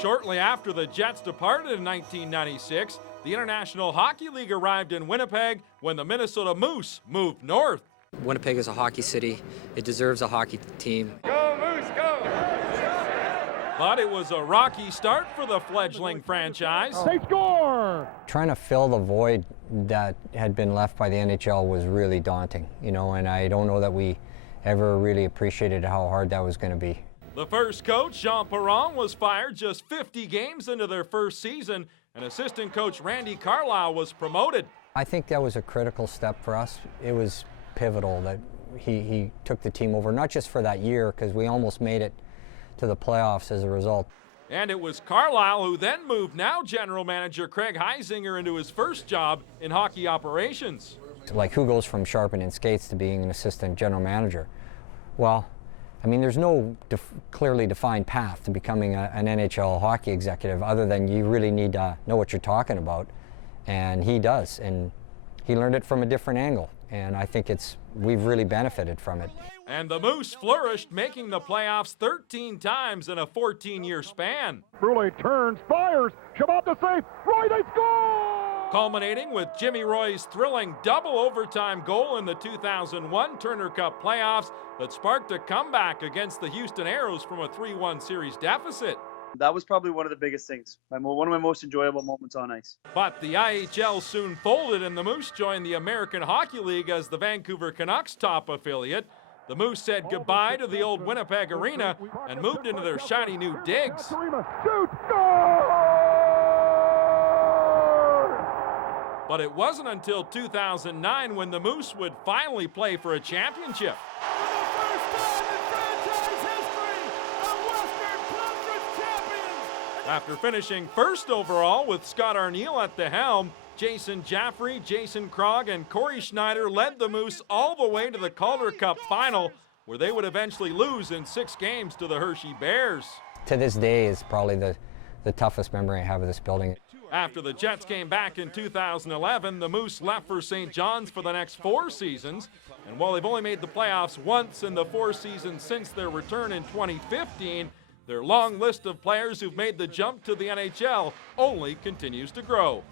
Shortly after the Jets departed in 1996, the International Hockey League arrived in Winnipeg when the Minnesota Moose moved north. Winnipeg is a hockey city. It deserves a hockey team. Go Moose, go! But it was a rocky start for the fledgling franchise. They score! Trying to fill the void that had been left by the NHL was really daunting, and I don't know that we ever really appreciated how hard that was going to be. The first coach, Jean Perron, was fired just 50 games into their first season, and assistant coach Randy Carlisle was promoted. I think that was a critical step for us. It was pivotal that he took the team over, not just for that year, because we almost made it to the playoffs as a result. And it was Carlisle who then moved now general manager Craig Heisinger into his first job in hockey operations. Like, who goes from sharpening skates to being an assistant general manager? Well, I mean, there's no clearly defined path to becoming an NHL hockey executive other than you really need to know what you're talking about, and he does, and he learned it from a different angle, and I think we've really benefited from it. And the Moose flourished, making the playoffs 13 times in a 14-year span. Brule turns, fires, Shabbat to save, Roy, they score! Culminating with Jimmy Roy's thrilling double overtime goal in the 2001 Turner Cup playoffs that sparked a comeback against the Houston Aeros from a 3-1 series deficit. That was probably one of the biggest things, one of my most enjoyable moments on ice. But the IHL soon folded and the Moose joined the American Hockey League as the Vancouver Canucks top affiliate. The Moose said goodbye to the old Winnipeg Arena and moved into their shiny new digs. But it wasn't until 2009 when the Moose would finally play for a championship. After finishing first overall with Scott Arniel at the helm, Jason Jaffrey, Jason Krog, and Corey Schneider led the Moose all the way to the Calder Cup final, where they would eventually lose in 6 games to the Hershey Bears. To this day is probably the toughest memory I have of this building. After the Jets came back in 2011, the Moose left for St. John's for the next 4 seasons. And while they've only made the playoffs once in the 4 seasons since their return in 2015, their long list of players who've made the jump to the NHL only continues to grow.